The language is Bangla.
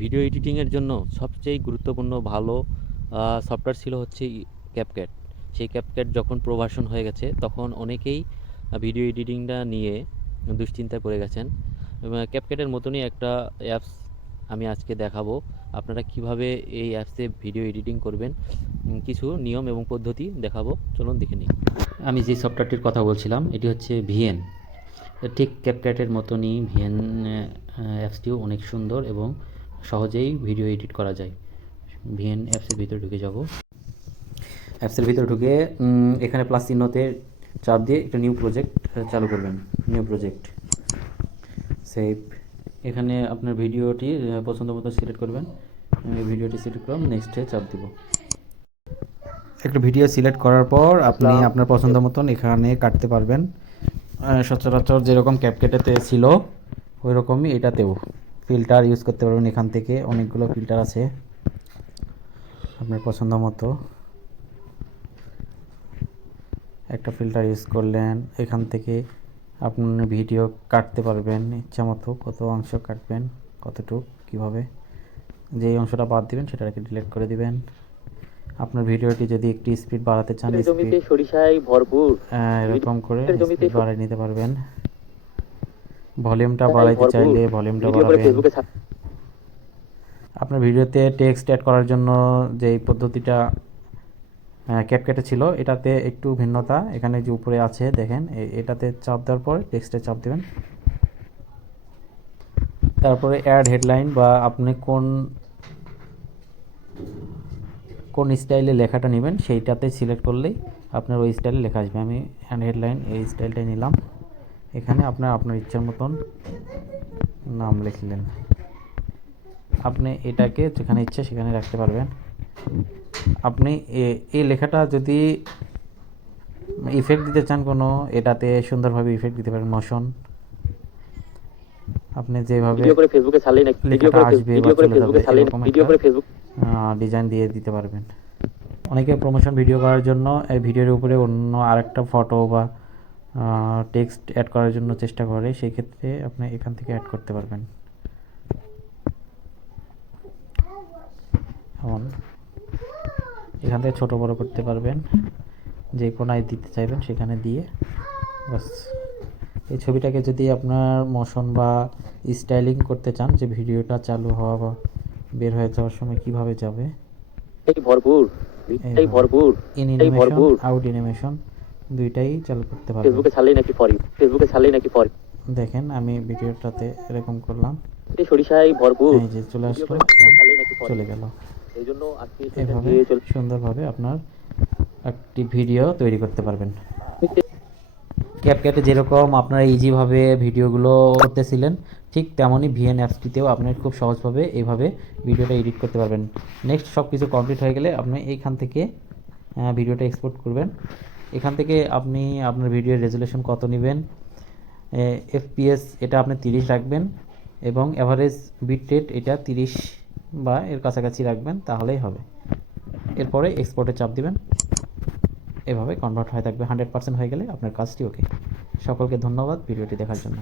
ভিডিও এডিটিংয়ের জন্য সবচেয়ে গুরুত্বপূর্ণ ভালো সফটওয়্যার ছিল হচ্ছে ক্যাপক্যাট সেই ক্যাপক্যাট যখন প্রভাষণ হয়ে গেছে, তখন অনেকেই ভিডিও এডিটিংটা নিয়ে দুশ্চিন্তায় পড়ে গেছেন। ক্যাপক্যাটের মতনই একটা অ্যাপস আমি আজকে দেখাবো। আপনারা কীভাবে এই অ্যাপসে ভিডিও এডিটিং করবেন কিছু নিয়ম এবং পদ্ধতি দেখাবো। চলুন দেখে নিই। আমি যে সফটওয়্যারটির কথা বলছিলাম, এটি হচ্ছে ভিএন। ঠিক ক্যাপক্যাটের মতনই ভিএন অ্যাপসটিও অনেক সুন্দর এবং সহজেই ভিডিও এডিট করা যায়। ভিএন অ্যাপসের ভিতরে ঢুকে যাব। অ্যাপসের ভিতরে ঢুকে এখানে প্লাস চিহ্নতে চাপ দিয়ে একটা নিউ প্রজেক্ট চালু করবেন। নিউ প্রজেক্ট সেভ এখানে আপনার ভিডিওটি পছন্দ মতো সিলেক্ট করবেন। আমি ভিডিওটি সিলেক্ট করলাম নেক্সটে চাপ দিব। একটা ভিডিও সিলেক্ট করার পর আপনি আপনার পছন্দ মতন এখানে কাটতে পারবেন। সচরাচর যেরকম ক্যাপকেটেতে ছিল ওই রকমই এটাতেও। ফিল্টার ইউজ করতে পারবেন এখান থেকে। অনেকগুলো ফিল্টার আছে। আপনার পছন্দ মতো। একটা ফিল্টার ইউজ করলেন এখান থেকে আপনার ভিডিও কাটতে পারবেন ইচ্ছা মতো কত অংশ কাটবেন কতটুক কীভাবে। যেই অংশটা বাদ দিবেন সেটাকে ডিলিট করে দিবেন। আপনার ভিডিওটি যদি একটু স্পিড বাড়াতে চান জমিতে স্পিড সরিষায় ভরপুর। এরকম করে স্পিড বাড়িয়ে নিতে পারবেন। ভলিউমটা বাড়াইতে চাইলে ভলিউমটা বাড়াবেন। আপনার ভিডিওতে টেক্সট অ্যাড করার জন্য যে পদ্ধতিটা ক্যাপকেটে ছিল এটাতে একটু ভিন্নতা এখানে যে উপরে আছে দেখেন এটাতে চাপ দেওয়ার পর টেক্সটে চাপ দেবেন। তারপরে অ্যাড হেডলাইন বা আপনি কোন কোন স্টাইলে লেখাটা নেবেন সেইটাতে সিলেক্ট করলেই আপনার ওই স্টাইলে লেখা আসবে। আমি অ্যাড হেডলাইন এই স্টাইলটাই নিলাম। এখানে আপনার আপনার ইচ্ছার মতন নাম লিখলেন। আপনি এটাকে যেখানে ইচ্ছে সেখানে রাখতে পারবেন। আপনি এই লেখাটা যদি ইফেক্ট দিতে চান কোনো এটাতে সুন্দরভাবে ইফেক্ট দিতে পারেন মোশন আপনি যেভাবে ভিডিও করে ফেসবুকে ছাড়লেই নাকি? ভিডিও করে ভিডিও করে ফেসবুকে ছাড়লেই ভিডিও করে ফেসবুক ডিজাইন দিয়ে দিতে পারবেন। অনেকে প্রমোশন ভিডিও করার জন্য এই ভিডিওর উপরে অন্য আরেকটা ফটো বা টেক্সট অ্যাড করার জন্য চেষ্টা করে সেই ক্ষেত্রে আপনি এখান থেকে অ্যাড করতে পারবেন। এখান থেকে ছোট বড় করতে পারবেন যে কোনায় দিতে চাইবেন সেখানে দিয়ে বাস এই ছবিটাকে যদি আপনার মোশন বা স্টাইলিং করতে চান যে ভিডিওটা চালু হওয়া বা বের হয়ে যাওয়ার সময় কীভাবে যাবে? এই ভরপুর এই ভরপুর ইন অ্যানিমেশন ভরপুর। আউট অ্যানিমেশন দুইটাই চালু করতে পারবেন। ফেসবুকে ছাড়লেই নাকি পরে ফেসবুকে ছাড়লেই নাকি পরে দেখেন আমি ভিডিওটাতে এরকম করলাম। এই সরিষায় ভরপুর। এই যে চলে আসলো। করে নাকি পরে চলে গেল। এই জন্য আজকে এভাবে সুন্দরভাবে আপনার একটি ভিডিও তৈরি করতে পারবেন। ক্যাপক্যাটে যেরকম আপনারা ইজিভাবে ভিডিওগুলো করতেছিলেন ঠিক তেমনই ভিএন অ্যাপসটিতেও আপনি খুব সহজভাবে এইভাবে ভিডিওটা এডিট করতে পারবেন। নেক্সট সব কিছু কমপ্লিট হয়ে গেলে আপনি এইখান থেকে ভিডিওটা এক্সপোর্ট করবেন। এখান থেকে আপনি আপনার ভিডিওর রেজুলেশন কত নেবেন? এফপিএস এটা আপনি তিরিশ রাখবেন এবং অ্যাভারেজ বিট রেট এটা তিরিশ বা এর কাছাকাছি রাখবেন, তাহলেই হবে। এরপরে এক্সপোর্টে চাপ দিবেন। এভাবে কনভার্ট হয়ে থাকবে। হান্ড্রেড পার্সেন্ট হয়ে গেলে আপনার কাজটি ওকে সকলকে ধন্যবাদ ভিডিওটি দেখার জন্য।